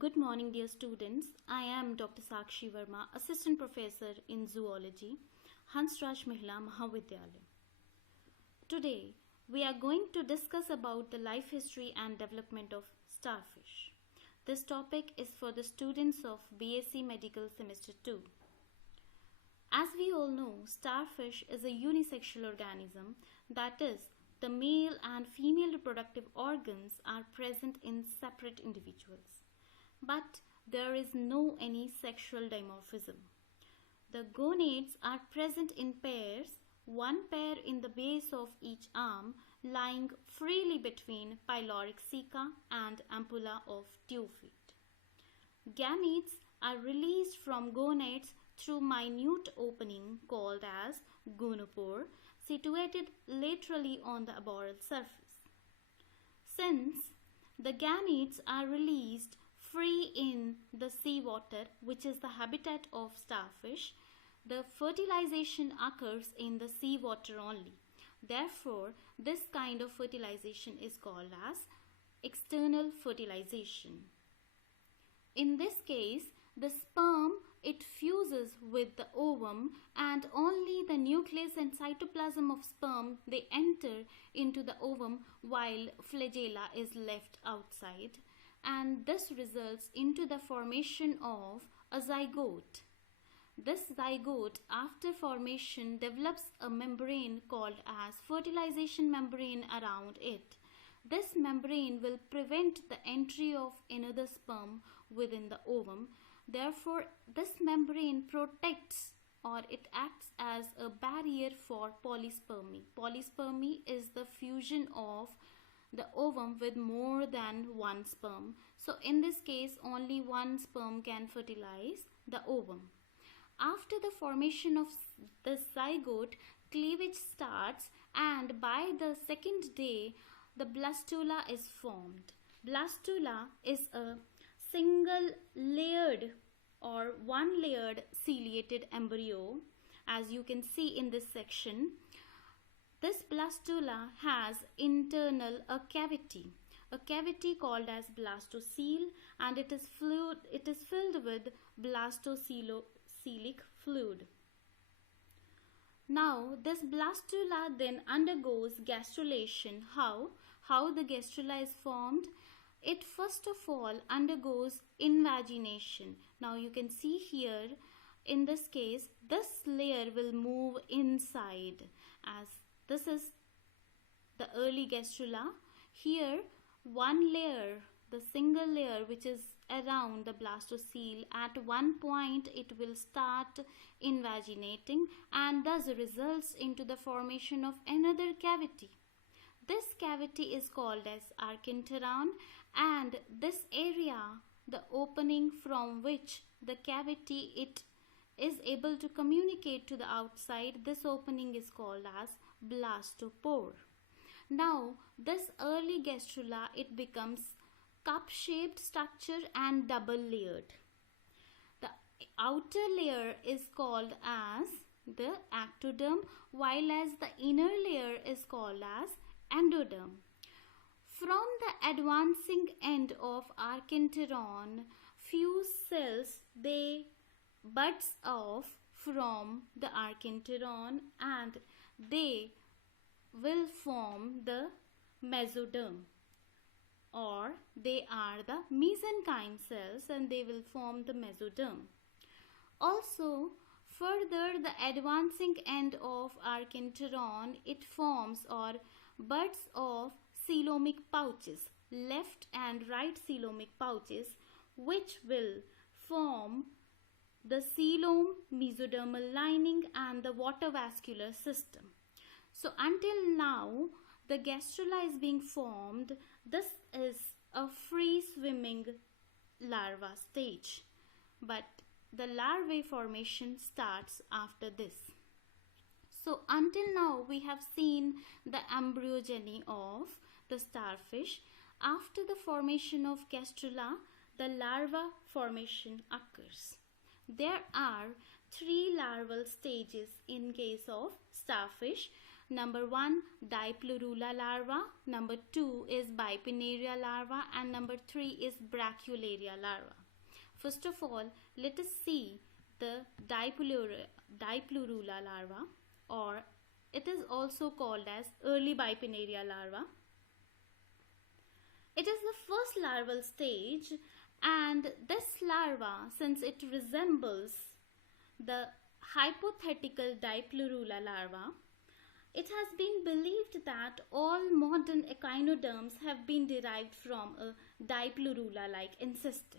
Good morning, dear students. I am Dr. Sakshi Verma, Assistant Professor in Zoology, Hansraj Mehla Mahavidyalaya. Today, we are going to discuss about the life history and development of starfish. This topic is for the students of BSc Medical Semester 2. As we all know, starfish is a unisexual organism, that is, the male and female reproductive organs are present in separate individuals. But there is no any sexual dimorphism. The gonads are present in pairs, one pair in the base of each arm, lying freely between pyloric ceca and ampulla of teuphid. Gametes are released from gonads through minute opening called as gonopore, situated laterally on the aboral surface. Since the gametes are released free in the seawater, which is the habitat of starfish, the fertilization occurs in the seawater only. Therefore, this kind of fertilization is called as external fertilization. In this case, the sperm, it fuses with the ovum, and only the nucleus and cytoplasm of sperm, they enter into the ovum while flagella is left outside, and this results into the formation of a zygote. This zygote, after formation, develops a membrane called as fertilization membrane around it. This membrane will prevent the entry of another sperm within the ovum. Therefore, this membrane protects, or it acts as a barrier for polyspermy. Polyspermy is the fusion of the ovum with more than one sperm. So in this case, only one sperm can fertilize the ovum. After the formation of the zygote, cleavage starts, and by the second day, the blastula is formed. Blastula is a single layered or one layered ciliated embryo, as you can see in this section. This blastula has internal a cavity called as blastocele, and it is filled with blastocelic fluid. Now this blastula then undergoes gastrulation. How the gastrula is formed? It first of all undergoes invagination. Now you can see here, in this case, this layer will move inside, as this is the early gastrula. Here, one layer, the single layer which is around the blastocele, at one point it will start invaginating and thus results into the formation of another cavity. This cavity is called as archenteron, and this area, the opening from which the cavity it is able to communicate to the outside, this opening is called as blastopore. Now this early gastrula, it becomes cup-shaped structure and double layered. The outer layer is called as the ectoderm, while as the inner layer is called as endoderm. From the advancing end of archenteron, few cells, they buds off from the archenteron and they will form the mesoderm, or they are the mesenchyme cells and they will form the mesoderm. Also, further the advancing end of archenteron, it forms or buds of coelomic pouches, left and right coelomic pouches, which will form the coelom, mesodermal lining, and the water vascular system. So until now, the gastrula is being formed. This is a free swimming larva stage, but the larvae formation starts after this. So until now, we have seen the embryogeny of the starfish. After the formation of gastrula, the larva formation occurs. There are three larval stages in case of starfish. Number 1, Diplurula larva. Number 2 is Bipinnaria larva. And number 3 is Brachylaria larva. First of all, let us see the Diplurula larva, or it is also called as early Bipinnaria larva. It is the first larval stage, and this larva, since it resembles the hypothetical Diplurula larva, it has been believed that all modern echinoderms have been derived from a Diplurula-like ancestor.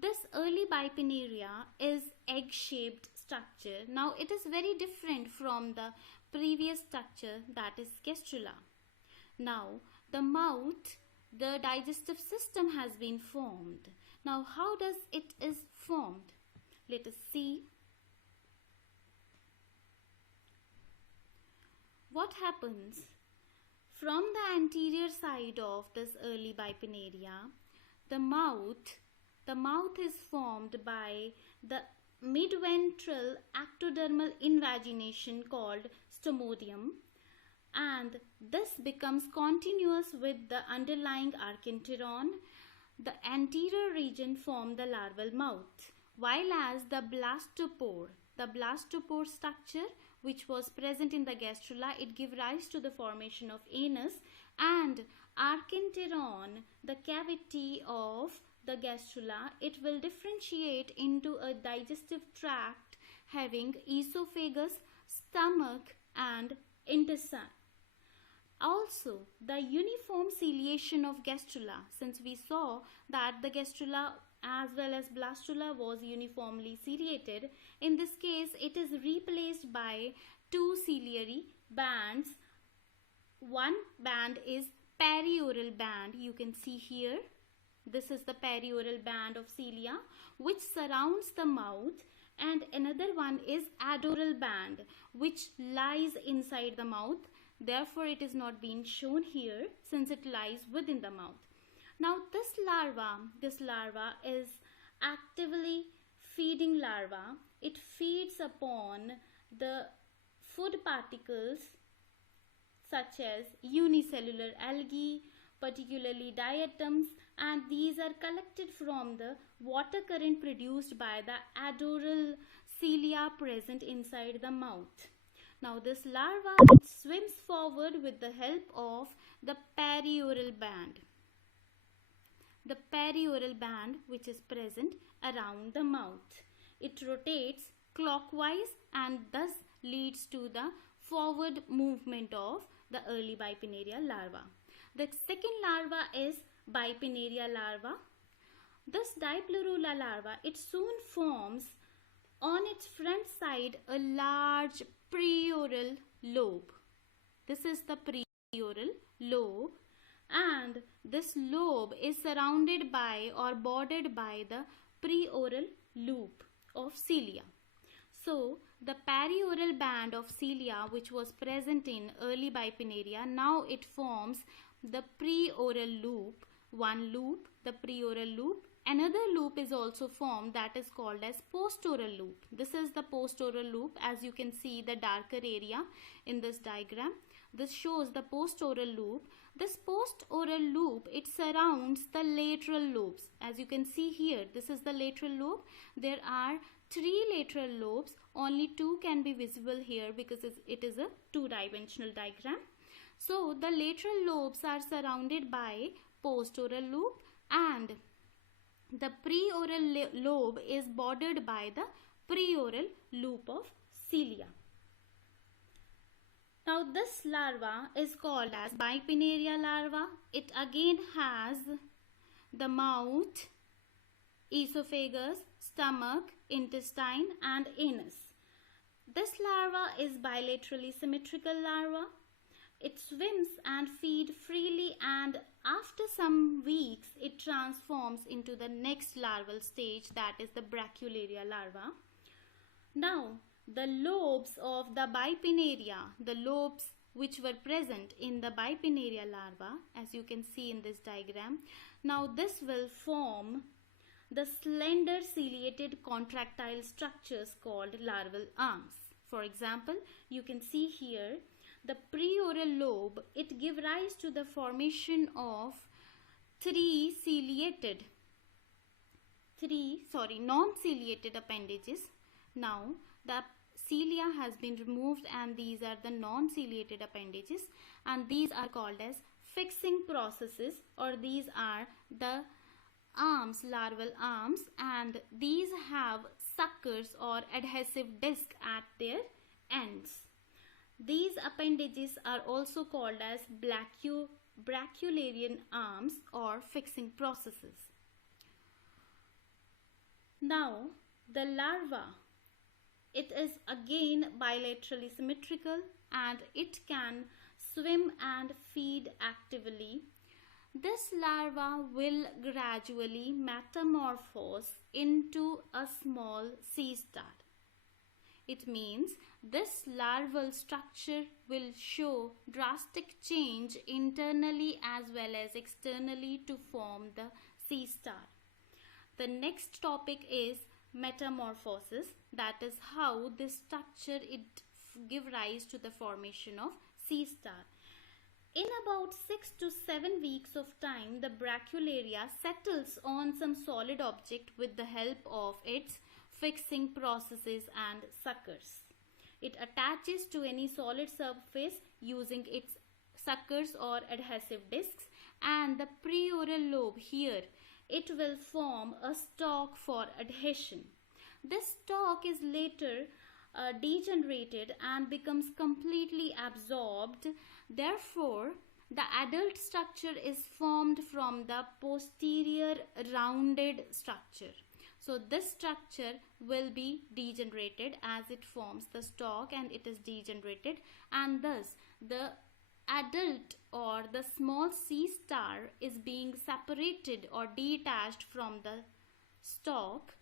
This early Bipinnaria is egg-shaped structure. Now it is very different from the previous structure, that is gastrula. Now the mouth, the digestive system has been formed. Now how does it is formed? Let us see. What happens from the anterior side of this early Bipinnaria? The mouth is formed by the midventral ectodermal invagination called stomodium, and this becomes continuous with the underlying archenteron. The anterior region forms the larval mouth, while as the blastopore structure, which was present in the gastrula, it gives rise to the formation of anus, and archenteron, the cavity of the gastrula, it will differentiate into a digestive tract having esophagus, stomach and intestine. Also, the uniform ciliation of gastrula, since we saw that the gastrula as well as blastula was uniformly ciliated, in this case it is replaced by two ciliary bands. One band is perioral band, you can see here. This is the perioral band of cilia which surrounds the mouth, and another one is adoral band which lies inside the mouth. Therefore it is not being shown here since it lies within the mouth. Now this larva is actively feeding larva. It feeds upon the food particles such as unicellular algae, particularly diatoms, and these are collected from the water current produced by the adoral cilia present inside the mouth. Now this larva swims forward with the help of the perioral band. The perioral band which is present around the mouth. It rotates clockwise and thus leads to the forward movement of the early Bipinnaria larva. The second larva is Bipinnaria larva. This Diplurula larva, it soon forms on its front side a large preoral lobe. This is the preoral lobe, and this lobe is surrounded by or bordered by the preoral loop of cilia. So the perioral band of cilia which was present in early Bipinnaria, now it forms the preoral loop, one loop, the preoral loop. Another loop is also formed that is called as postoral loop. This is the postoral loop, as you can see the darker area in this diagram. This shows the postoral loop. This postoral loop, it surrounds the lateral lobes. As you can see here, this is the lateral lobe. There are 3 lateral lobes. Only 2 can be visible here because it is a 2-dimensional diagram. So the lateral lobes are surrounded by postoral loop, and the preoral lobe is bordered by the preoral loop of cilia. Now this larva is called as Bipinnaria larva. It again has the mouth, esophagus, stomach, intestine and anus. This larva is bilaterally symmetrical larva. It swims and feeds freely, and after some weeks it transforms into the next larval stage, that is the Brachylaria larva. Now the lobes of the Bipinnaria, the lobes which were present in the Bipinnaria larva, as you can see in this diagram, now this will form the slender ciliated contractile structures called larval arms. For example, you can see here the preoral lobe, it give rise to the formation of non-ciliated appendages. Now the cilia has been removed and these are the non-ciliated appendages, and these are called as fixing processes, or these are the arms, larval arms, and these have suckers or adhesive disc at their ends. These appendages are also called as brachiolarine arms or fixing processes. Now the larva, it is again bilaterally symmetrical and it can swim and feed actively. This larva will gradually metamorphose into a small sea star. It means this larval structure will show drastic change internally as well as externally to form the sea star. The next topic is metamorphosis. That is how this structure it give rise to the formation of sea star. In about 6 to 7 weeks of time, the brachiolaria settles on some solid object with the help of its fixing processes and suckers. It attaches to any solid surface using its suckers or adhesive discs, and the preoral lobe here, it will form a stalk for adhesion. This stalk is later degenerated and becomes completely absorbed. Therefore, the adult structure is formed from the posterior rounded structure. So this structure will be degenerated as it forms the stalk and it is degenerated, and thus the adult or the small sea star is being separated or detached from the stalk.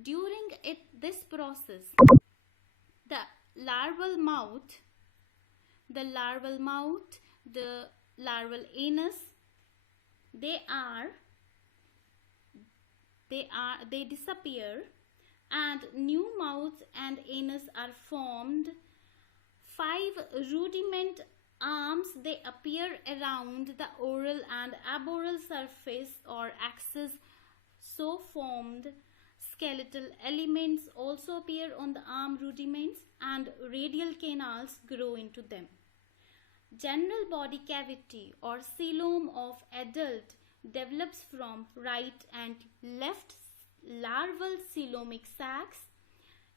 During this process, the larval mouth, the larval anus, they disappear and new mouths and anus are formed. 5 rudiment arms, they appear around the oral and aboral surface or axis. So formed skeletal elements also appear on the arm rudiments and radial canals grow into them. General body cavity or coelom of adult develops from right and left larval coelomic sacs.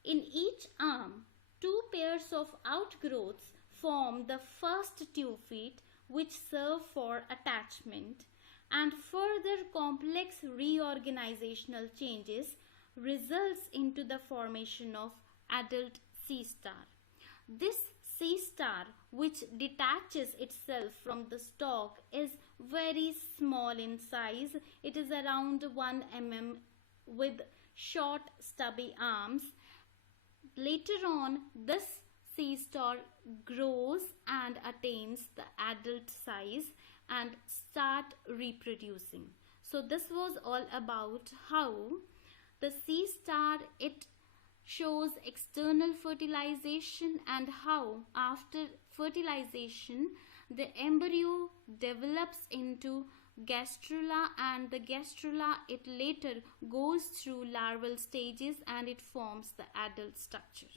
In each arm, 2 pairs of outgrowths form the first 2 feet which serve for attachment, and further complex reorganizational changes results into the formation of adult sea star. This sea star, which detaches itself from the stalk, is very small in size. It is around 1 mm with short stubby arms. Later on, this sea star grows and attains the adult size and start reproducing. So this was all about how the sea star, it shows external fertilization and how after fertilization the embryo develops into gastrula, and the gastrula, it later goes through larval stages and it forms the adult structure.